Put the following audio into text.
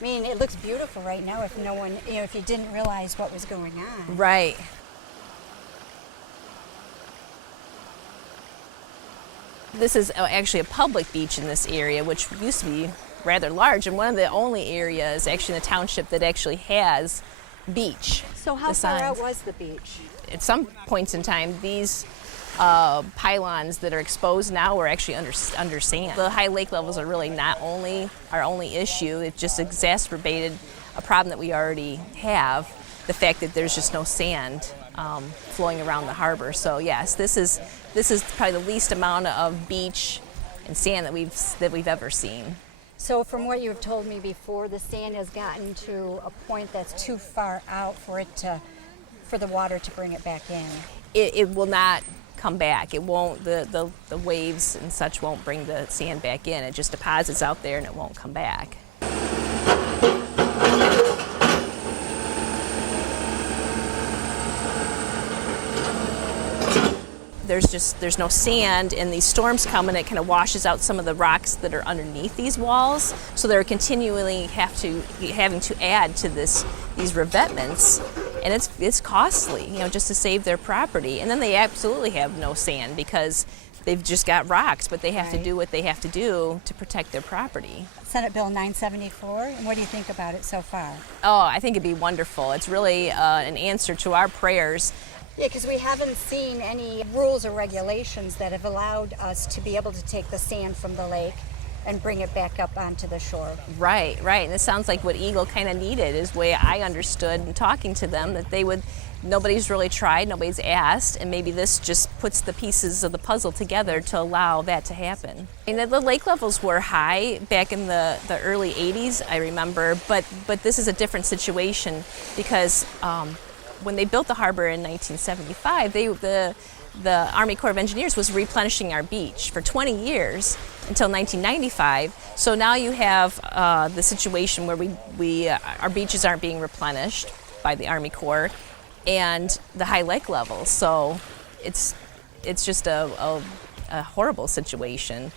I mean, it looks beautiful right now if no one, if you didn't realize what was going on. Right. This is actually a public beach in this area, which used to be rather large, and one of the only areas actually in the township that actually has beach. So how far out was the beach? At some points in time, these pylons that are exposed now were actually under sand. The high lake levels are really not only our only issue, it just exacerbated a problem that we already have, the fact that there's just no sand flowing around the harbor. So yes, this is probably the least amount of beach and sand that we've ever seen. So from what you've told me before, the sand has gotten to a point that's too far out for the water to bring it back in. It will not come back. It won't. The waves and such won't bring the sand back in. It just deposits out there and it won't come back. There's no sand, and these storms come and it kind of washes out some of the rocks that are underneath these walls. So they're continually having to add to these revetments, and it's costly, just to save their property. And then they absolutely have no sand because they've just got rocks, but they have to do what they have to do to protect their property. Senate Bill 974, and what do you think about it so far? Oh, I think it'd be wonderful. It's really an answer to our prayers. Yeah, because we haven't seen any rules or regulations that have allowed us to be able to take the sand from the lake and bring it back up onto the shore. Right. And it sounds like what Eagle kind of needed is the way I understood in talking to them, that nobody's really tried, nobody's asked, and maybe this just puts the pieces of the puzzle together to allow that to happen. The lake levels were high back in the early 80s, I remember, but this is a different situation because when they built the harbor in 1975, the Army Corps of Engineers was replenishing our beach for 20 years until 1995. So now you have the situation where our beaches aren't being replenished by the Army Corps and the high lake levels. So it's just a horrible situation.